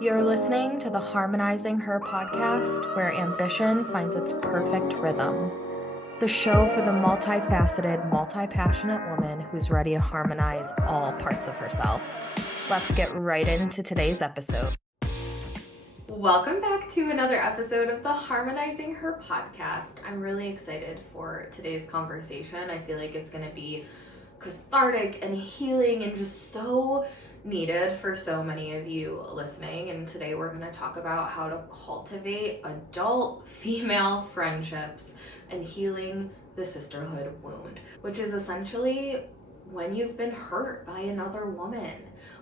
You're listening to the Harmonizing Her podcast, where ambition finds its perfect rhythm. The show for the multifaceted, multi-passionate woman who's ready to harmonize all parts of herself. Let's get right into today's episode. Welcome back to another episode of the Harmonizing Her podcast. I'm really excited for today's conversation. I feel like it's going to be cathartic and healing and just so needed for so many of you listening. And today we're going to talk about how to cultivate adult female friendships and healing the sisterhood wound, which is essentially when you've been hurt by another woman,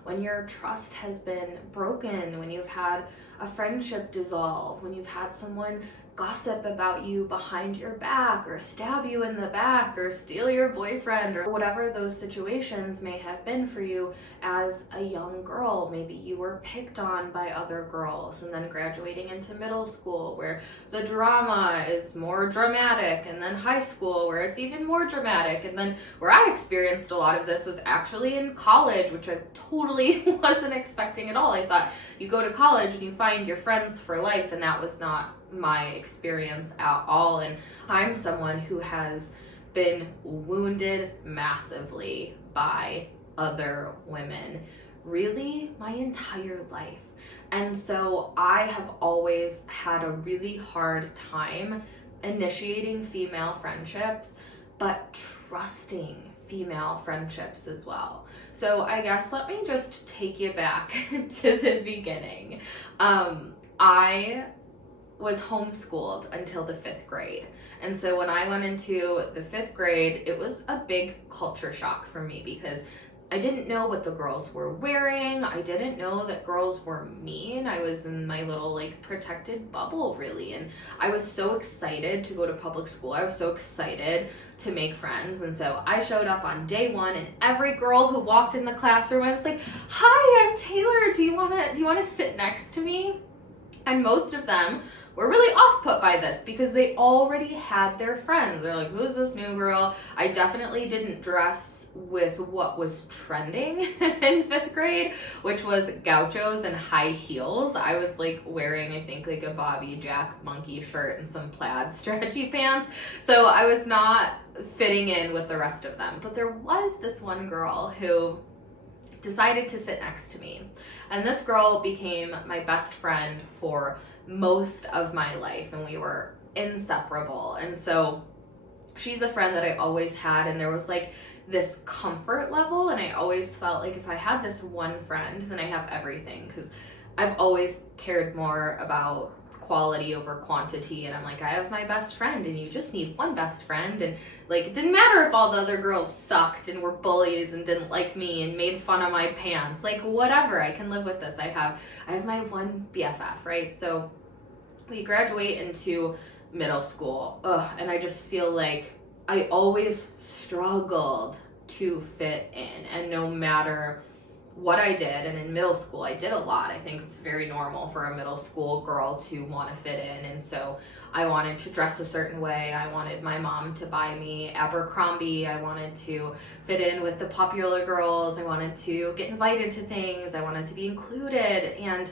when your trust has been broken, when you've had a friendship dissolve, when you've had someone gossip about you behind your back or stab you in the back or steal your boyfriend or whatever those situations may have been for you as a young girl. Maybe you were picked on by other girls, and then graduating into middle school where the drama is more dramatic, and then high school where it's even more dramatic, and then where I experienced a lot of this was actually in college, which I totally wasn't expecting at all. I thought you go to college and you find your friends for life, and that was not my experience at all. And I'm someone who has been wounded massively by other women really my entire life. And so I have always had a really hard time initiating female friendships, but trusting female friendships as well. So I guess let me just take you back to the beginning. I was homeschooled until the 5th grade. And so when I went into the 5th grade, it was a big culture shock for me because I didn't know what the girls were wearing. I didn't know that girls were mean. I was in my little protected bubble really. And I was so excited to go to public school. I was so excited to make friends. And so I showed up on day one, and every girl who walked in the classroom, I was like, "Hi, I'm Taylor. Do you wanna sit next to me?" And most of them were really off-put by this because they already had their friends. They're like, "Who's this new girl?" I definitely didn't dress with what was trending in 5th grade, which was gauchos and high heels. I was wearing, I think, a Bobby Jack monkey shirt and some plaid stretchy pants. So I was not fitting in with the rest of them. But there was this one girl who decided to sit next to me. And this girl became my best friend for most of my life, and we were inseparable. And so she's a friend that I always had, and there was this comfort level, and I always felt like if I had this one friend, then I have everything, because I've always cared more about quality over quantity. And I'm like, I have my best friend, and you just need one best friend. And it didn't matter if all the other girls sucked and were bullies and didn't like me and made fun of my pants, whatever, I can live with this. I have my one BFF, right? So we graduate into middle school, and I just feel like I always struggled to fit in. And no matter what I did, and in middle school I did a lot. I think it's very normal for a middle school girl to want to fit in, and so I wanted to dress a certain way. I wanted my mom to buy me Abercrombie. I wanted to fit in with the popular girls. I wanted to get invited to things. I wanted to be included, and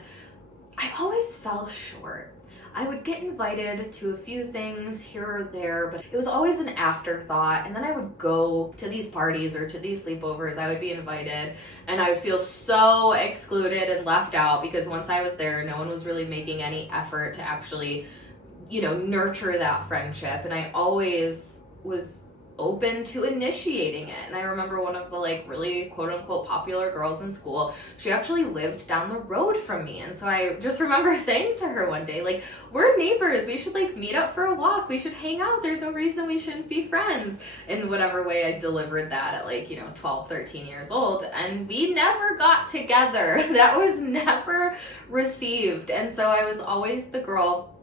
I always fell short. I would get invited to a few things here or there, but it was always an afterthought. And then I would go to these parties or to these sleepovers. I would be invited, and I would feel so excluded and left out because once I was there, no one was really making any effort to actually, nurture that friendship. And I always was open to initiating it. And I remember one of the really quote unquote popular girls in school, she actually lived down the road from me. And so I just remember saying to her one day, we're neighbors, we should meet up for a walk, we should hang out, there's no reason we shouldn't be friends, in whatever way I delivered that at 12, 13 years old. And we never got together. That was never received. And so I was always the girl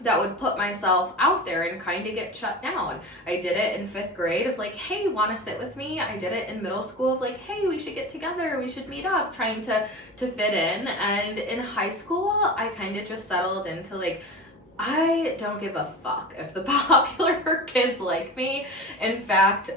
that would put myself out there and kind of get shut down. I did it in 5th grade of hey, want to sit with me? I did it in middle school of hey, we should get together, we should meet up, trying to fit in. And in high school, I kind of just settled into I don't give a fuck if the popular kids like me. In fact,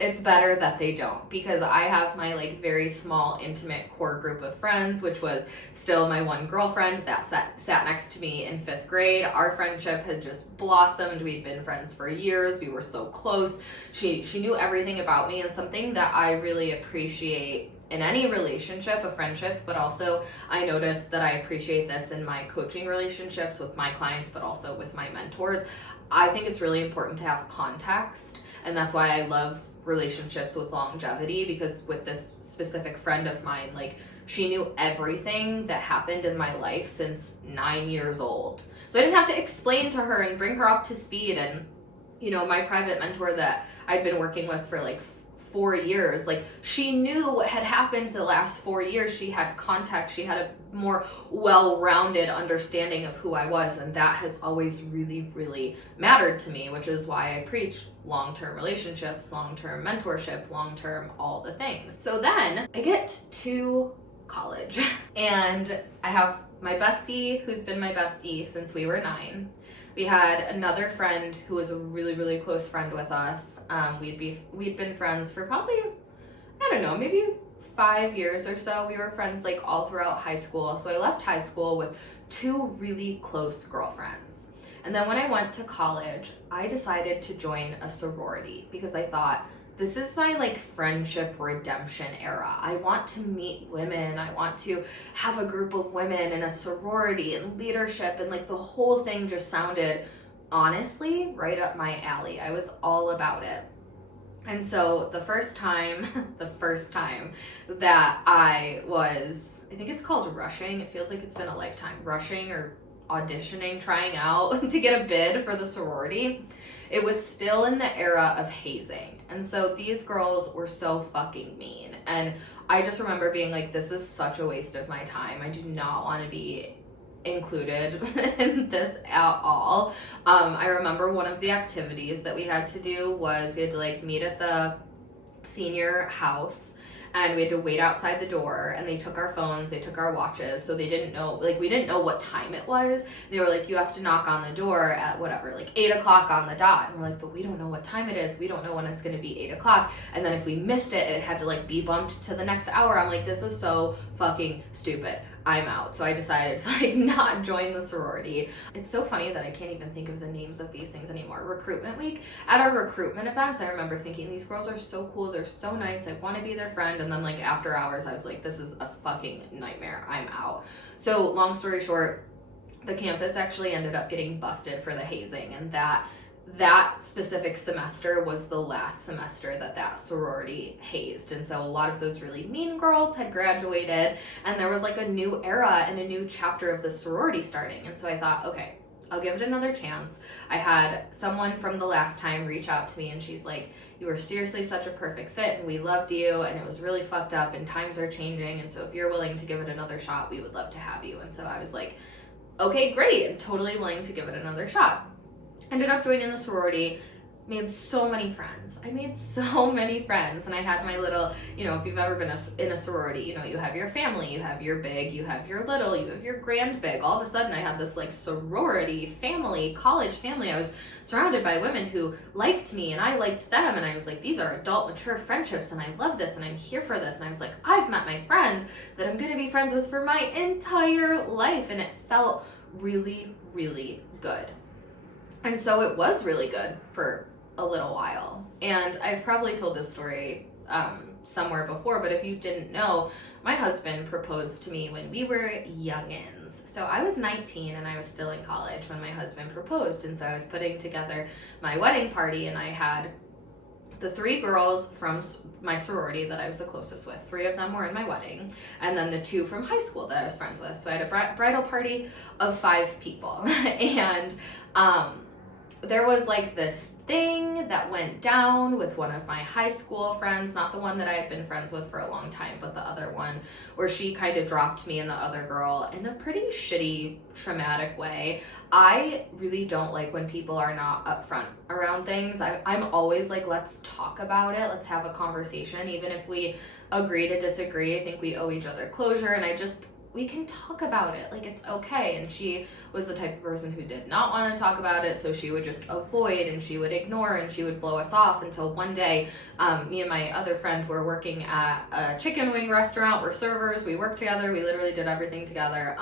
it's better that they don't, because I have my like very small intimate core group of friends, which was still my one girlfriend that sat next to me in 5th grade. Our friendship had just blossomed. We'd been friends for years. We were so close. She knew everything about me, and something that I really appreciate in any relationship, a friendship, but also I noticed that I appreciate this in my coaching relationships with my clients, but also with my mentors. I think it's really important to have context, and that's why I love relationships with longevity, because with this specific friend of mine, like, she knew everything that happened in my life since 9 years old. So I didn't have to explain to her and bring her up to speed. And, you know, my private mentor that I'd been working with for like 4 years, like, she knew what had happened the last 4 years. She had context. She had a more well-rounded understanding of who I was, and that has always really, really mattered to me, which is why I preach long-term relationships, long-term mentorship, long-term all the things. So then I get to college and I have my bestie, who's been my bestie since we were 9. We had another friend who was a really, really close friend with us. We'd been friends for probably, I don't know, maybe 5 years or so. We were friends like all throughout high school. So I left high school with 2 really close girlfriends. And then when I went to college, I decided to join a sorority because I thought, this is my like friendship redemption era. I want to meet women. I want to have a group of women in a sorority and leadership, and like the whole thing just sounded honestly right up my alley. I was all about it. And so the first time that I think it's called rushing. It feels like it's been a lifetime. Rushing or auditioning, trying out to get a bid for the sorority. It was still in the era of hazing. And so these girls were so fucking mean. And I just remember being like, this is such a waste of my time. I do not want to be included in this at all. I remember one of the activities that we had to do was we had to like meet at the senior house, and we had to wait outside the door, and they took our phones, they took our watches, so they didn't know, like, we didn't know what time it was. They were like, you have to knock on the door at whatever, like 8 o'clock on the dot. And we're like, but we don't know what time it is. We don't know when it's going to be 8 o'clock. And then if we missed it, it had to like be bumped to the next hour. I'm like, this is so fucking stupid. I'm out. So I decided to like not join the sorority. It's so funny that I can't even think of the names of these things anymore. Recruitment week. At our recruitment events, I remember thinking, these girls are so cool. They're so nice. I want to be their friend. And then like after hours, I was like, this is a fucking nightmare. I'm out. So long story short, the campus actually ended up getting busted for the hazing, and that specific semester was the last semester that sorority hazed. And so a lot of those really mean girls had graduated, and there was like a new era and a new chapter of the sorority starting. And so I thought, okay, I'll give it another chance. I had someone from the last time reach out to me, and she's like, you were seriously such a perfect fit, and we loved you, and it was really fucked up, and times are changing, and so if you're willing to give it another shot, we would love to have you. And so I was like, okay, great, I'm totally willing to give it another shot. Ended up joining the sorority, made so many friends. I made so many friends, and I had my little, you know, if you've ever been in a sorority, you know, you have your family, you have your big, you have your little, you have your grand big. All of a sudden I had this like sorority family, college family. I was surrounded by women who liked me and I liked them, and I was like, these are adult, mature friendships, and I love this, and I'm here for this. And I was like, I've met my friends that I'm gonna be friends with for my entire life, and it felt really, really good. And so it was really good for a little while. And I've probably told this story somewhere before, but if you didn't know, my husband proposed to me when we were youngins. So I was 19 and I was still in college when my husband proposed. And so I was putting together my wedding party, and I had the 3 girls from my sorority that I was the closest with. 3 of them were in my wedding, and then the 2 from high school that I was friends with. So I had a bridal party of 5 people. And there was like this thing that went down with one of my high school friends, not the one that I had been friends with for a long time, but the other one, where she kind of dropped me and the other girl in a pretty shitty, traumatic way. I really don't like when people are not upfront around things. I'm always like, let's talk about it. Let's have a conversation. Even if we agree to disagree, I think we owe each other closure. And we can talk about it. Like, it's okay. And she was the type of person who did not want to talk about it. So she would just avoid and she would ignore and she would blow us off until one day, me and my other friend were working at a chicken wing restaurant. We're servers. We worked together. We literally did everything together.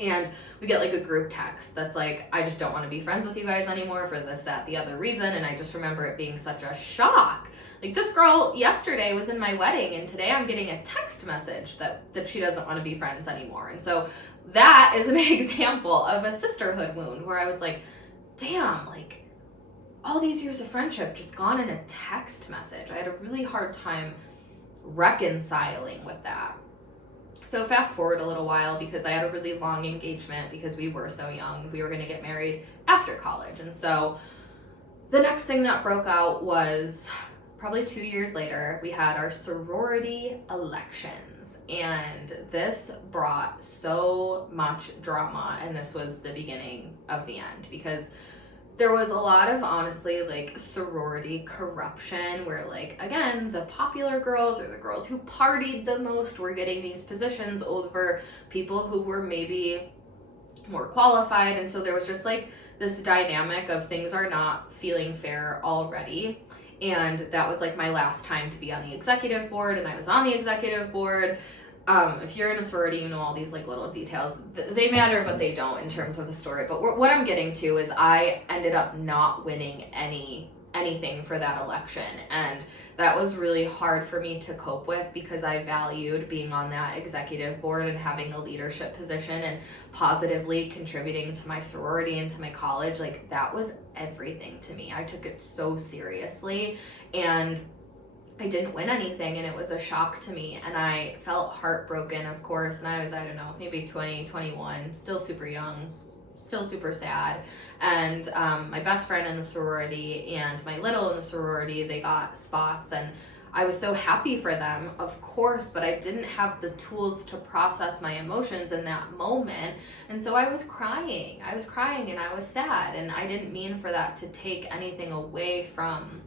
And we get like a group text that's like, I just don't want to be friends with you guys anymore for this, that, the other reason. And I just remember it being such a shock. Like, this girl yesterday was in my wedding and today I'm getting a text message that she doesn't want to be friends anymore. And so that is an example of a sisterhood wound where I was like, damn, like all these years of friendship just gone in a text message. I had a really hard time reconciling with that. So fast forward a little while, because I had a really long engagement because we were so young. We were going to get married after college. And so the next thing that broke out was probably 2 years later, we had our sorority elections. And this brought so much drama. And this was the beginning of the end, because there was a lot of, honestly, like, sorority corruption where, like, again, the popular girls or the girls who partied the most were getting these positions over people who were maybe more qualified. And so there was just like this dynamic of things are not feeling fair already. And that was like my last time to be on the executive board, and I was on the executive board. If you're in a sorority, you know all these like little details. They matter, but they don't in terms of the story. But what I'm getting to is I ended up not winning anything for that election. And that was really hard for me to cope with, because I valued being on that executive board and having a leadership position and positively contributing to my sorority and to my college. Like, that was everything to me. I took it so seriously, and I didn't win anything, and it was a shock to me, and I felt heartbroken, of course. And I was, I don't know, maybe 20, 21, still super young, still super sad. And my best friend in the sorority and my little in the sorority, they got spots, and I was so happy for them, of course, but I didn't have the tools to process my emotions in that moment. And so I was crying and I was sad, and I didn't mean for that to take anything away from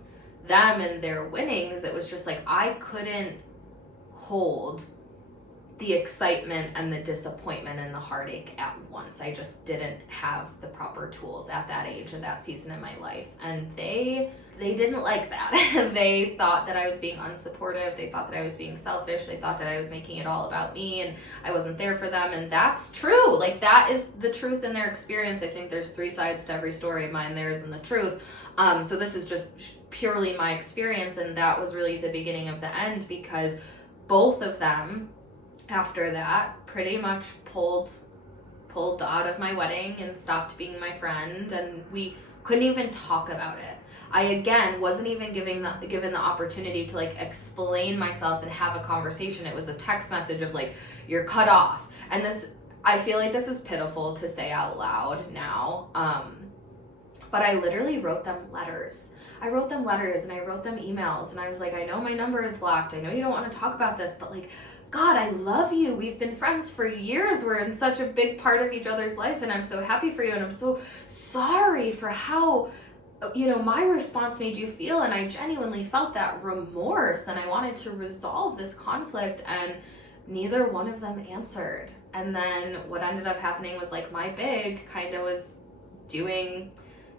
them and their winnings. It was just like I couldn't hold the excitement and the disappointment and the heartache at once. I just didn't have the proper tools at that age and that season in my life. And they didn't like that. They thought that I was being unsupportive. They thought that I was being selfish. They thought that I was making it all about me and I wasn't there for them. And that's true. Like, that is the truth in their experience. I think there's 3 sides to every story: mine, theirs, and the truth. So this is just purely my experience, and that was really the beginning of the end, because both of them after that pretty much pulled out of my wedding and stopped being my friend, and we couldn't even talk about it. I, again, wasn't even given the opportunity to like explain myself and have a conversation. It was a text message of like, you're cut off. And this, I feel like this is pitiful to say out loud now, but I literally wrote them letters. I wrote them letters and I wrote them emails, and I was like, I know my number is blocked. I know you don't want to talk about this, but like, God, I love you. We've been friends for years. We're in such a big part of each other's life, and I'm so happy for you, and I'm so sorry for how, my response made you feel, and I genuinely felt that remorse, and I wanted to resolve this conflict, and neither one of them answered. And then what ended up happening was like my big kind of was doing,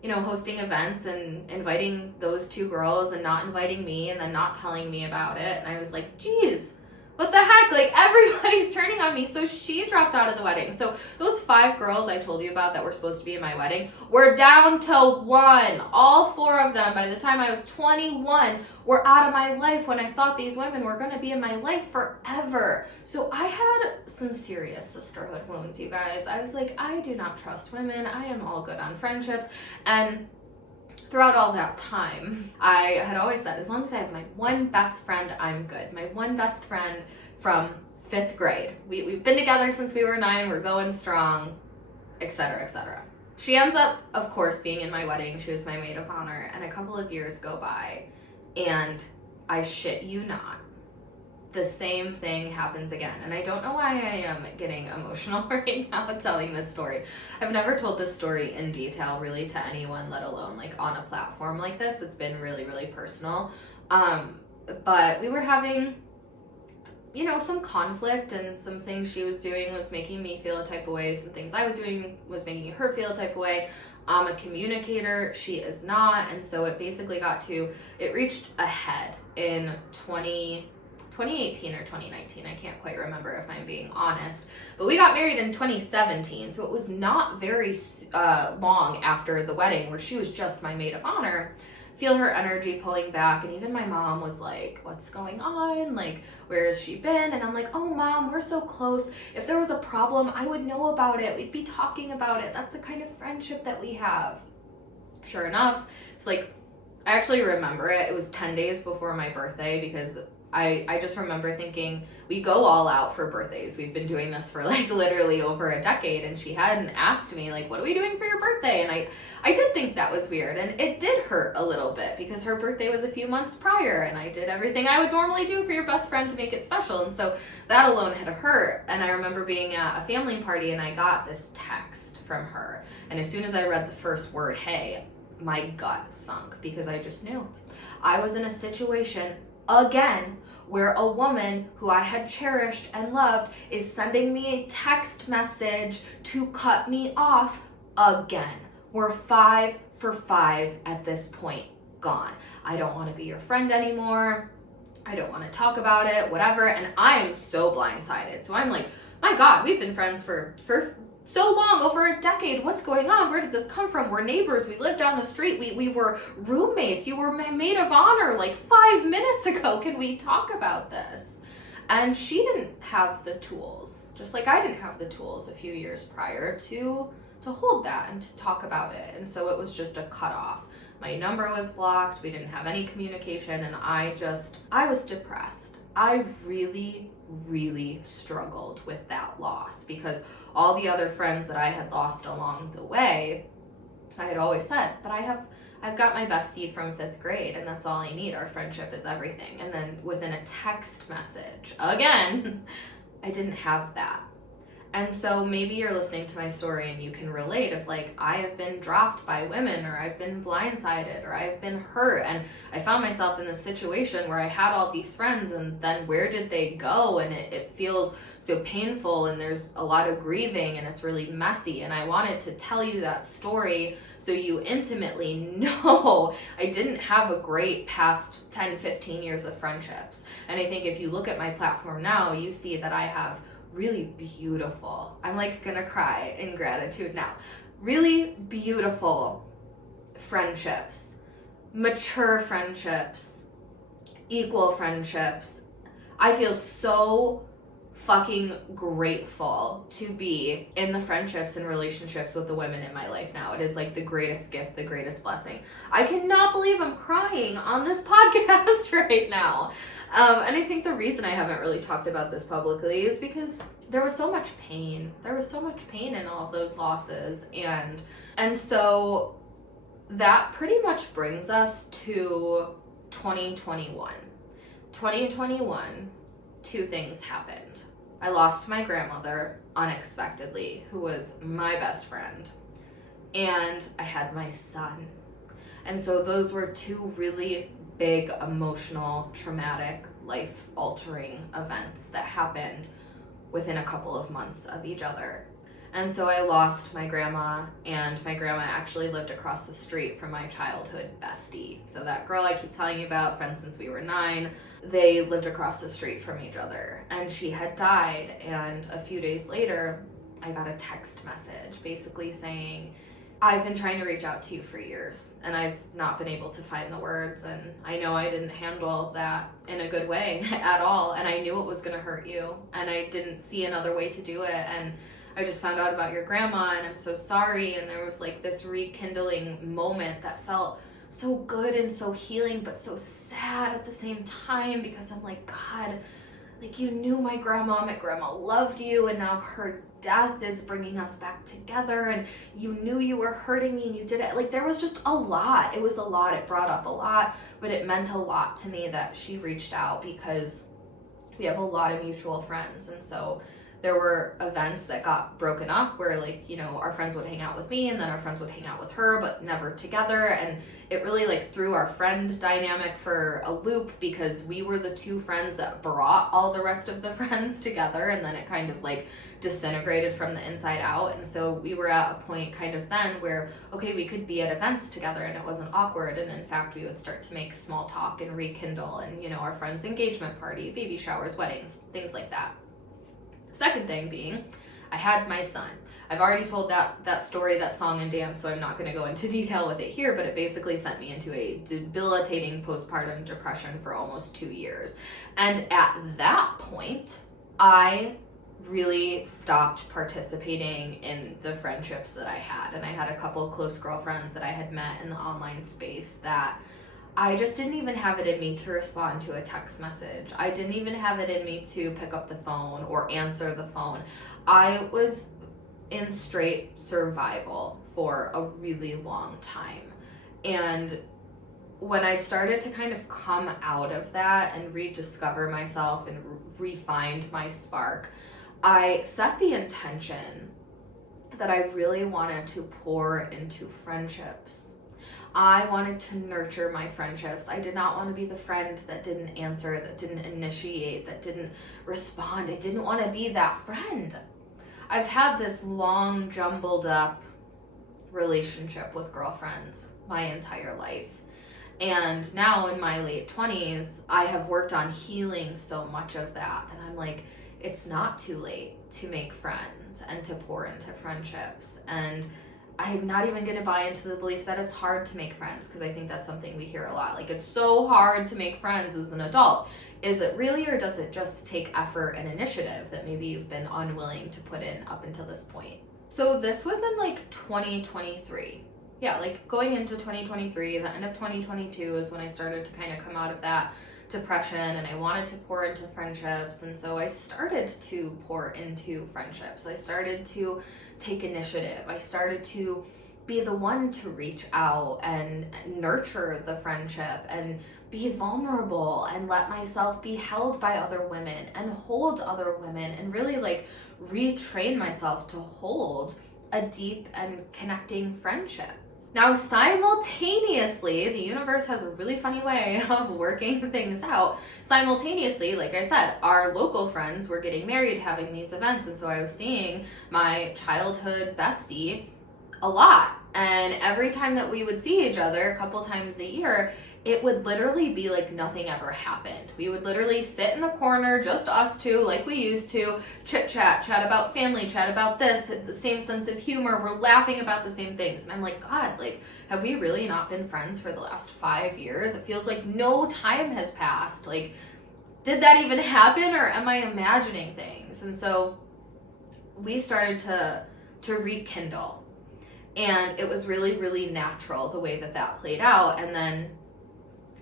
hosting events and inviting those 2 girls and not inviting me, and then not telling me about it. And I was like, geez, what the heck? Like, everybody's turning on me. So she dropped out of the wedding. So those 5 girls I told you about that were supposed to be in my wedding were down to 1. All 4 of them, by the time I was 21, were out of my life, when I thought these women were going to be in my life forever. So I had some serious sisterhood wounds, you guys. I was like, I do not trust women. I am all good on friendships. And throughout all that time, I had always said, as long as I have my one best friend, I'm good. My one best friend from 5th grade. We've been together since we were 9. We're going strong, etc., etc. She ends up, of course, being in my wedding. She was my maid of honor. And a couple of years go by, and I shit you not, the same thing happens again. And I don't know why I am getting emotional right now telling this story. I've never told this story in detail really to anyone, let alone like on a platform like this. It's been really, really personal. But we were having some conflict, and some things she was doing was making me feel a type of way. Some things I was doing was making her feel a type of way. I'm a communicator, she is not. And so it basically it reached a head in 2018 or 2019. I can't quite remember, if I'm being honest. But we got married in 2017. So it was not very long after the wedding, where she was just my maid of honor. Feel her energy pulling back, and even my mom was like, what's going on? Like, where has she been? And I'm like, oh Mom, we're so close. If there was a problem, I would know about it. We'd be talking about it. That's the kind of friendship that we have. Sure enough, it's like, I actually remember it. It was 10 days before my birthday, because I just remember thinking, we go all out for birthdays. We've been doing this for like literally over a decade, and she hadn't asked me like, what are we doing for your birthday? And I did think that was weird, and it did hurt a little bit, because her birthday was a few months prior, and I did everything I would normally do for your best friend to make it special. And so that alone had hurt. And I remember being at a family party, and I got this text from her. And as soon as I read the first word, hey, my gut sunk, because I just knew I was in a situation again where a woman who I had cherished and loved is sending me a text message to cut me off again. We're 5 for 5 at this point, gone. I don't want to be your friend anymore. I don't want to talk about it, whatever. And I am so blindsided. So I'm like, my God, we've been friends for so long, over a decade. What's going on? Where did this come from? We're neighbors. We live down the street. We were roommates. You were my maid of honor like 5 minutes ago. Can we talk about this? And she didn't have the tools, just like I didn't have the tools a few years prior to hold that and to talk about it. And so it was just a cutoff. My number was blocked. We didn't have any communication, and I was depressed. I really, really struggled with that loss, because all the other friends that I had lost along the way, I had always said, but I've got my bestie from 5th grade, and that's all I need. Our friendship is everything. And then within a text message, again, I didn't have that. And so maybe you're listening to my story and you can relate, if like, I have been dropped by women, or I've been blindsided, or I've been hurt, and I found myself in this situation where I had all these friends, and then where did they go? And it feels so painful, and there's a lot of grieving, and it's really messy. And I wanted to tell you that story so you intimately know I didn't have a great past 10, 15 years of friendships. And I think if you look at my platform now, you see that I have really beautiful, I'm like gonna cry in gratitude now, really beautiful friendships, mature friendships, equal friendships. I feel so fucking grateful to be in the friendships and relationships with the women in my life now. It is like the greatest gift, the greatest blessing. I cannot believe I'm crying on this podcast right now. And I think the reason I haven't really talked about this publicly is because there was so much pain. There was so much pain in all of those losses. And so that pretty much brings us to 2021. 2021, 2 things happened. I lost my grandmother unexpectedly, who was my best friend, and I had my son. And so those were 2 really big, emotional, traumatic, life-altering events that happened within a couple of months of each other. And so I lost my grandma, and my grandma actually lived across the street from my childhood bestie. So that girl I keep telling you about, friends since we were 9, they lived across the street from each other, and she had died. And a few days later, I got a text message basically saying, I've been trying to reach out to you for years, and I've not been able to find the words, and I know I didn't handle that in a good way at all, and I knew it was going to hurt you, and I didn't see another way to do it, and I just found out about your grandma, and I'm so sorry. And there was like this rekindling moment that felt so good and so healing, but so sad at the same time, because I'm like, God, like, you knew my grandma loved you, and now her death is bringing us back together, and you knew you were hurting me, and you did it. Like, there was just a lot. It was a lot. It brought up a lot, but it meant a lot to me that she reached out, because we have a lot of mutual friends. And so there were events that got broken up where, like, you know, our friends would hang out with me and then our friends would hang out with her, but never together. And it really like threw our friend dynamic for a loop, because we were the two friends that brought all the rest of the friends together, and then it kind of like disintegrated from the inside out. And so we were at a point kind of then where, okay, we could be at events together and it wasn't awkward, and in fact we would start to make small talk and rekindle, and, you know, our friends' engagement party, baby showers, weddings, things like that. Second thing being, I had my son. I've already told that story, that song and dance, so I'm not going to go into detail with it here, but it basically sent me into a debilitating postpartum depression for almost 2 years. And at that point, I really stopped participating in the friendships that I had. And I had a couple close girlfriends that I had met in the online space that I just didn't even have it in me to respond to a text message. I didn't even have it in me to pick up the phone or answer the phone. I was in straight survival for a really long time. And when I started to kind of come out of that and rediscover myself and refind my spark, I set the intention that I really wanted to pour into friendships. I wanted to nurture my friendships. I did not want to be the friend that didn't answer, that didn't initiate, that didn't respond. I didn't want to be that friend. I've had this long, jumbled up relationship with girlfriends my entire life. And now in my late 20s, I have worked on healing so much of that I'm like, it's not too late to make friends and to pour into friendships. And I'm not even going to buy into the belief that it's hard to make friends, because I think that's something we hear a lot. Like, it's so hard to make friends as an adult. Is it really, or does it just take effort and initiative that maybe you've been unwilling to put in up until this point? So this was in like 2023. Yeah, like going into 2023, the end of 2022 is when I started to kind of come out of that depression, and I wanted to pour into friendships. And so I started to pour into friendships. I started to take initiative. I started to be the one to reach out and nurture the friendship and be vulnerable and let myself be held by other women and hold other women, and really like retrain myself to hold a deep and connecting friendship. Now, simultaneously, the universe has a really funny way of working things out. Simultaneously, like I said, our local friends were getting married, having these events, and so I was seeing my childhood bestie a lot. And every time that we would see each other, a couple times a year, it would literally be like nothing ever happened. We would literally sit in the corner, just us two, like we used to, chat about family, chat about this, the same sense of humor, we're laughing about the same things. And I'm like, God, like, have we really not been friends for the last 5 years? It feels like no time has passed. Like, did that even happen, or am I imagining things? And so we started to rekindle. And it was really, really natural the way that played out. And then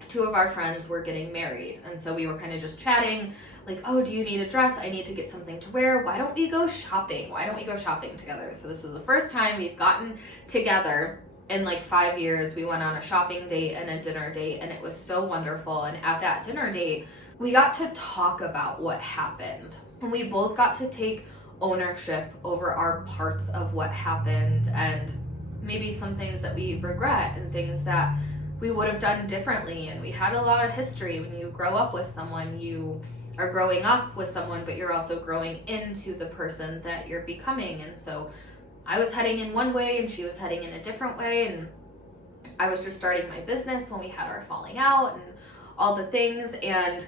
2 of our friends were getting married, and so we were kind of just chatting, like, oh, do you need a dress? I need to get something to wear. Why don't we go shopping? Why don't we go shopping together? So this is the first time we've gotten together in like 5 years. We went on a shopping date and a dinner date, and it was so wonderful. And at that dinner date, we got to talk about what happened, and we both got to take ownership over our parts of what happened, and maybe some things that we regret and things that we would have done differently. And we had a lot of history. When you grow up with someone, you are growing up with someone, but you're also growing into the person that you're becoming. And so I was heading in one way and she was heading in a different way. And I was just starting my business when we had our falling out and all the things. And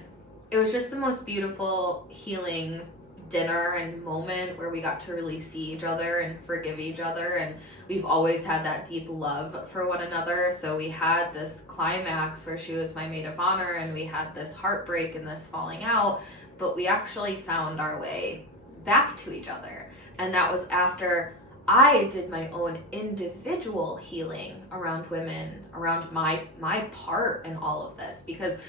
it was just the most beautiful, healing dinner and moment where we got to really see each other and forgive each other. And we've always had that deep love for one another. So we had this climax where she was my maid of honor, and we had this heartbreak and this falling out, but we actually found our way back to each other. And that was after I did my own individual healing around women, around my part in all of this, because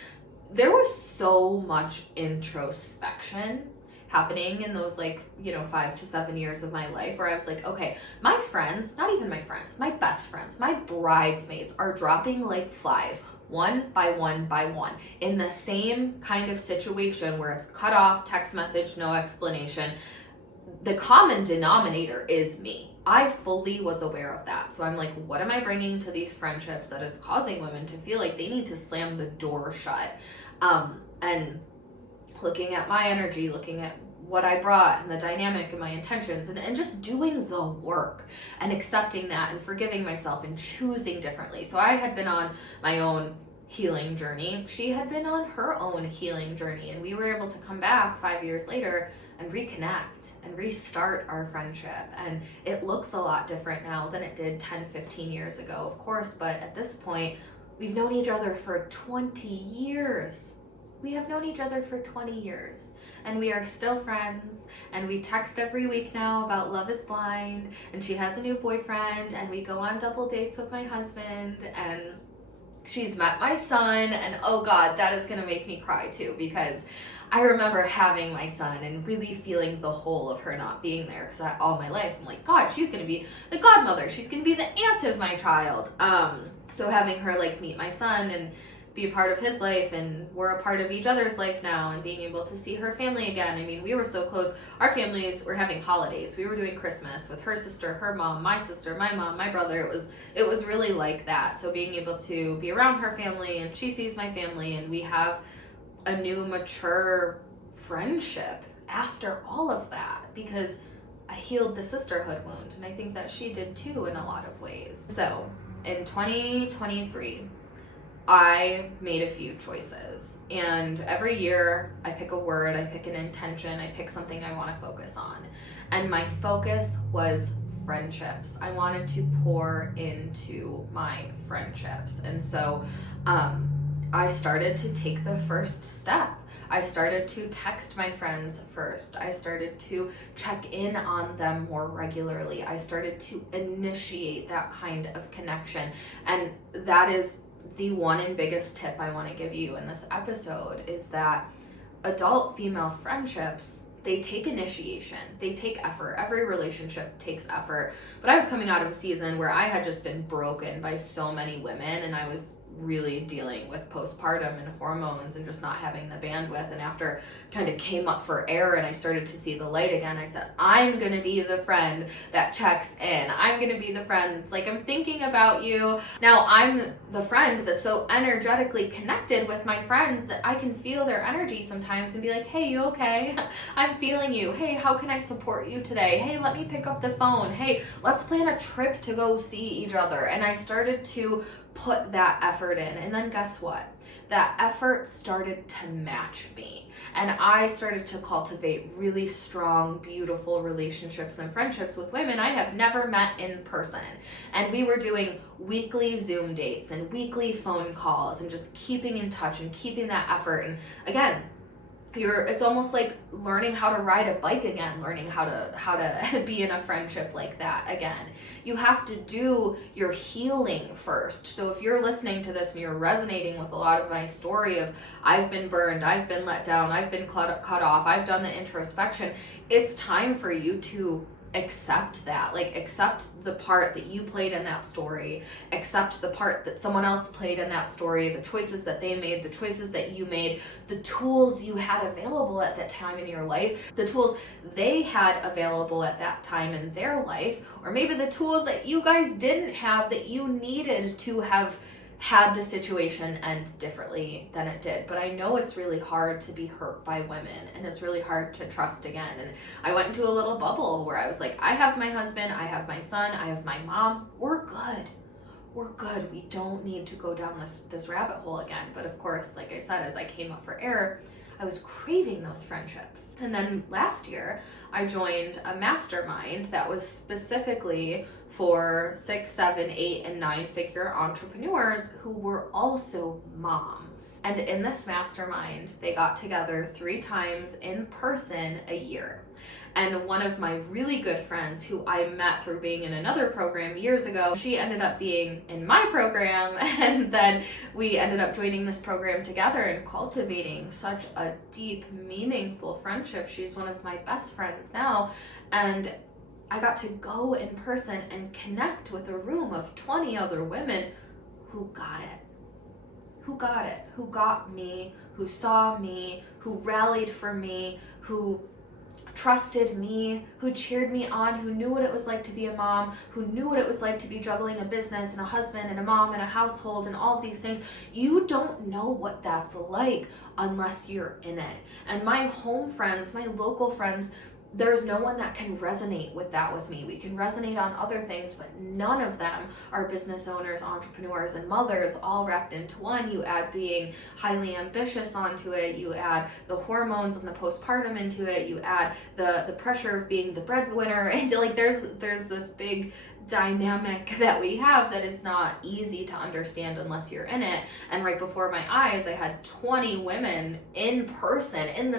there was so much introspection happening in those 5 to 7 years of my life, where I was like, okay, my friends, not even my friends, my best friends, my bridesmaids are dropping like flies, one by one by one, in the same kind of situation where it's cut off, text message, no explanation. the common denominator is me. I fully was aware of that. So I'm like, what am I bringing to these friendships that is causing women to feel like they need to slam the door shut? And looking at my energy, looking at what I brought and the dynamic and my intentions, and just doing the work and accepting that and forgiving myself and choosing differently. So I had been on my own healing journey. She had been on her own healing journey, and we were able to come back 5 years later and reconnect and restart our friendship. And it looks a lot different now than it did 10, 15 years ago, of course, but at this point, we've known each other for 20 years. We have known each other for 20 years, and we are still friends, and we text every week now about Love is Blind, and she has a new boyfriend, and we go on double dates with my husband, and she's met my son, and oh God, that is gonna make me cry too, because I remember having my son and really feeling the whole of her not being there, because all my life I'm like, God, she's gonna be the godmother, she's gonna be the aunt of my child. So having her like meet my son and be a part of his life, and we're a part of each other's life now, and being able to see her family again. I mean, we were so close. Our families were having holidays. We were doing Christmas with her sister, her mom, my sister, my mom, my brother. It was really like that. So being able to be around her family, and she sees my family, and we have a new mature friendship after all of that, because I healed the sisterhood wound, and I think that she did too in a lot of ways. So in 2023, I made a few choices, and every year I pick a word, I pick an intention, I pick something I want to focus on, and my focus was friendships. I wanted to pour into my friendships, and so I started to take the first step. I started to text my friends first. I started to check in on them more regularly. I started to initiate that kind of connection, and that is the one and biggest tip I want to give you in this episode, is that adult female friendships, they take initiation, they take effort. Every relationship takes effort. But I was coming out of a season where I had just been broken by so many women, and I was really dealing with postpartum and hormones and just not having the bandwidth. And after kind of came up for air and I started to see the light again, I said, I'm gonna be the friend that checks in. I'm gonna be the friend that's like, I'm thinking about you. Now I'm the friend that's so energetically connected with my friends that I can feel their energy sometimes and be like, hey, you okay? I'm feeling you. Hey, how can I support you today? Hey, let me pick up the phone. Hey, let's plan a trip to go see each other. And I started to put that effort in, and then guess what? That effort started to match me, and I started to cultivate really strong, beautiful relationships and friendships with women I have never met in person. And we were doing weekly Zoom dates and weekly phone calls and just keeping in touch and keeping that effort. And again, it's almost like learning how to ride a bike again, learning how to be in a friendship like that again. You have to do your healing first. So if you're listening to this and you're resonating with a lot of my story of I've been burned, I've been let down, I've been cut off, I've done the introspection, it's time for you to accept that. Like, accept the part that you played in that story, accept the part that someone else played in that story, the choices that they made, the choices that you made, the tools you had available at that time in your life, the tools they had available at that time in their life, or maybe the tools that you guys didn't have that you needed to have had the situation end differently than it did. But I know it's really hard to be hurt by women, and it's really hard to trust again. And I went into a little bubble where I was like, I have my husband, I have my son, I have my mom, we're good. We're good. We don't need to go down this rabbit hole again. But of course, like I said, as I came up for air, I was craving those friendships. And then last year, I joined a mastermind that was specifically for 6, 7, 8, and 9-figure entrepreneurs who were also moms. And in this mastermind, they got together 3 times in person a year. And one of my really good friends who I met through being in another program years ago, she ended up being in my program, and then we ended up joining this program together and cultivating such a deep, meaningful friendship. She's one of my best friends now, and I got to go in person and connect with a room of 20 other women who got it, who got me, who saw me, who rallied for me, who trusted me, who cheered me on, who knew what it was like to be a mom, who knew what it was like to be juggling a business and a husband and a mom and a household and all of these things. You don't know what that's like unless you're in it. And my home friends, my local friends, there's no one that can resonate with that with me. We can resonate on other things, but none of them are business owners, entrepreneurs, and mothers all wrapped into one. You add being highly ambitious onto it, you add the hormones and the postpartum into it, you add the pressure of being the breadwinner, and like there's this big dynamic that we have that is not easy to understand unless you're in it. And right before my eyes, I had 20 women in person, in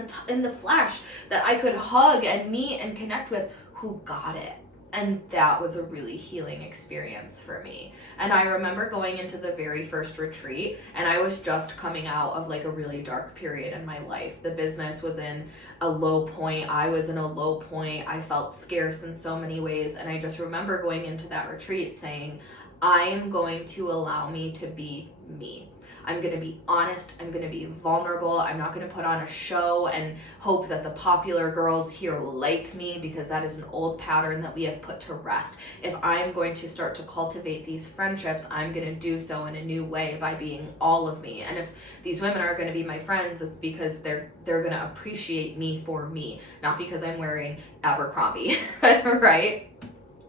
the flesh, that I could hug and meet and connect with, who got it. And that was a really healing experience for me. And I remember going into the very first retreat, and I was just coming out of like a really dark period in my life. The business was in a low point. I was in a low point. I felt scarce in so many ways. And I just remember going into that retreat saying, I am going to allow me to be me. I'm going to be honest. I'm going to be vulnerable. I'm not going to put on a show and hope that the popular girls here like me, because that is an old pattern that we have put to rest. If I'm going to start to cultivate these friendships, I'm going to do so in a new way by being all of me. And if these women are going to be my friends, it's because they're going to appreciate me for me, not because I'm wearing Abercrombie, right?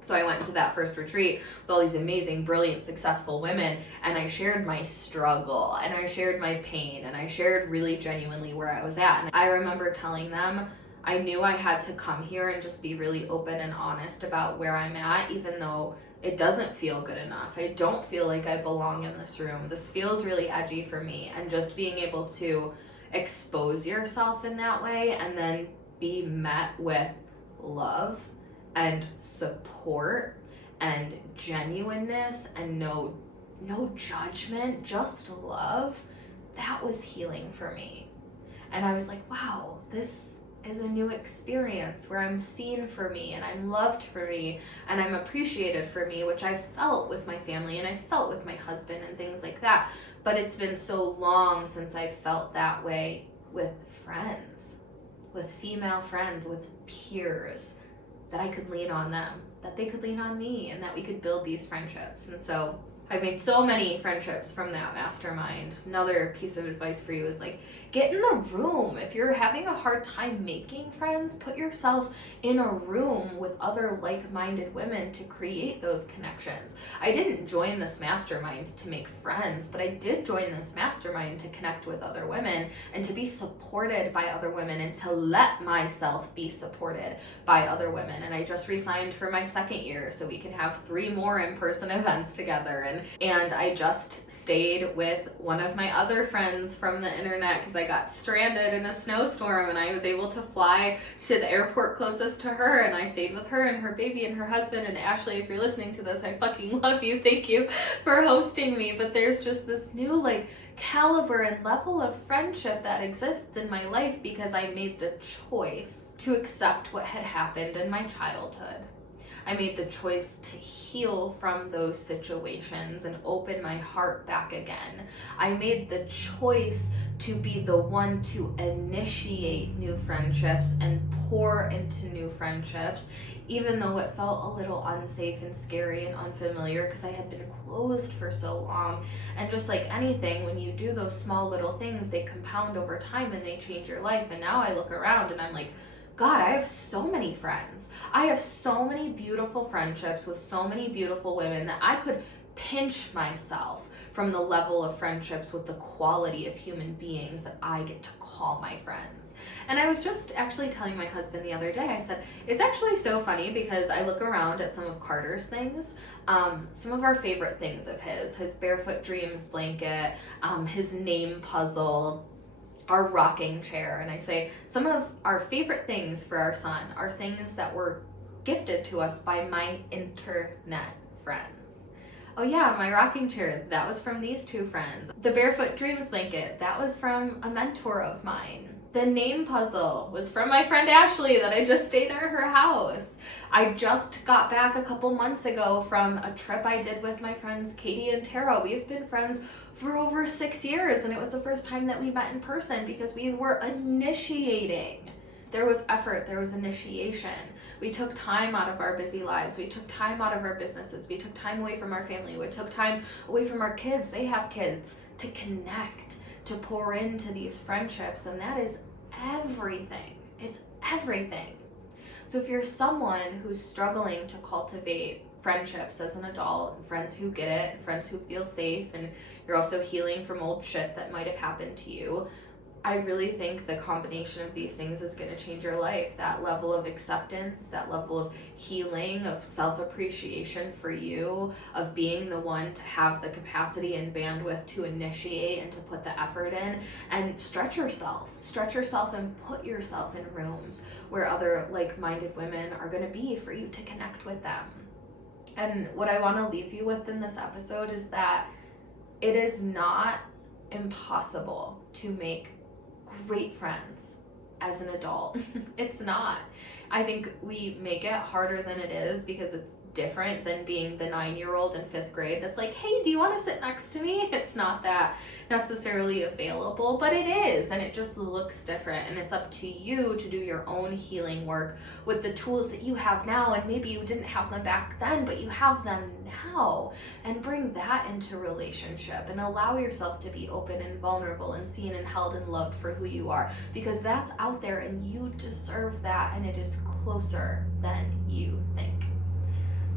So I went to that first retreat with all these amazing, brilliant, successful women, and I shared my struggle, and I shared my pain, and I shared really genuinely where I was at. And I remember telling them I knew I had to come here and just be really open and honest about where I'm at, even though it doesn't feel good enough. I don't feel like I belong in this room. This feels really edgy for me. And just being able to expose yourself in that way and then be met with love and support and genuineness and no judgment, just love, that was healing for me. And I was like, wow, this is a new experience where I'm seen for me and I'm loved for me and I'm appreciated for me, which I felt with my family and I felt with my husband and things like that. But it's been so long since I felt that way with friends, with female friends, with peers, that I could lean on them, that they could lean on me, and that we could build these friendships. And so I've made so many friendships from that mastermind. Another piece of advice for you is like, get in the room. If you're having a hard time making friends, put yourself in a room with other like-minded women to create those connections. I didn't join this mastermind to make friends, but I did join this mastermind to connect with other women and to be supported by other women and to let myself be supported by other women. And I just re-signed for my second year so we can have 3 more in-person events together. And I just stayed with one of my other friends from the internet because I got stranded in a snowstorm and I was able to fly to the airport closest to her, and I stayed with her and her baby and her husband. And Ashley, if you're listening to this, I fucking love you. Thank you for hosting me. But there's just this new like caliber and level of friendship that exists in my life because I made the choice to accept what had happened in my childhood. I made the choice to heal from those situations and open my heart back again. I made the choice to be the one to initiate new friendships and pour into new friendships, even though it felt a little unsafe and scary and unfamiliar because I had been closed for so long. And just like anything, when you do those small little things, they compound over time and they change your life. And now I look around and I'm like, God, I have so many friends. I have so many beautiful friendships with so many beautiful women that I could pinch myself from the level of friendships with the quality of human beings that I get to call my friends. And I was just actually telling my husband the other day, I said, it's actually so funny because I look around at some of Carter's things, some of our favorite things of his Barefoot Dreams blanket, his name puzzle, our rocking chair, and I say some of our favorite things for our son are things that were gifted to us by my internet friends. Oh yeah, my rocking chair, that was from these 2 friends. The Barefoot Dreams blanket, that was from a mentor of mine. The name puzzle was from my friend Ashley that I just stayed at her house. I just got back a couple months ago from a trip I did with my friends Katie and Tara. We've been friends for over 6 years, and it was the first time that we met in person because we were initiating There was effort, there was initiation. We took time out of our busy lives. We took time out of our businesses. We took time away from our family. We took time away from our kids. They have kids, to connect, to pour into these friendships. And that is everything. It's everything. So if you're someone who's struggling to cultivate friendships as an adult, and friends who get it, and friends who feel safe, and you're also healing from old shit that might have happened to you, I really think the combination of these things is going to change your life. That level of acceptance, that level of healing, of self-appreciation for you, of being the one to have the capacity and bandwidth to initiate and to put the effort in, and stretch yourself and put yourself in rooms where other like-minded women are going to be, for you to connect with them. And what I want to leave you with in this episode is that it is not impossible to make great friends as an adult. It's not. I think we make it harder than it is because it's different than being the 9-year-old in 5th grade that's like, hey, do you want to sit next to me? It's not that necessarily available, but it is, and it just looks different, and it's up to you to do your own healing work with the tools that you have now, and maybe you didn't have them back then, but you have them now, and bring that into relationship and allow yourself to be open and vulnerable and seen and held and loved for who you are, because that's out there and you deserve that, and it is closer than you think.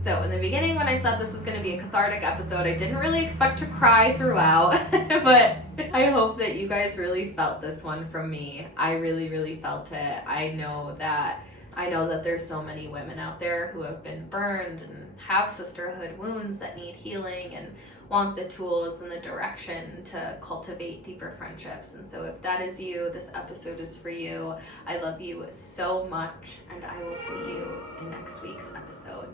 So in the beginning, when I said this was going to be a cathartic episode, I didn't really expect to cry throughout, but I hope that you guys really felt this one from me. I really, really felt it. I know that there's so many women out there who have been burned and have sisterhood wounds that need healing and want the tools and the direction to cultivate deeper friendships. And so if that is you, this episode is for you. I love you so much, and I will see you in next week's episode.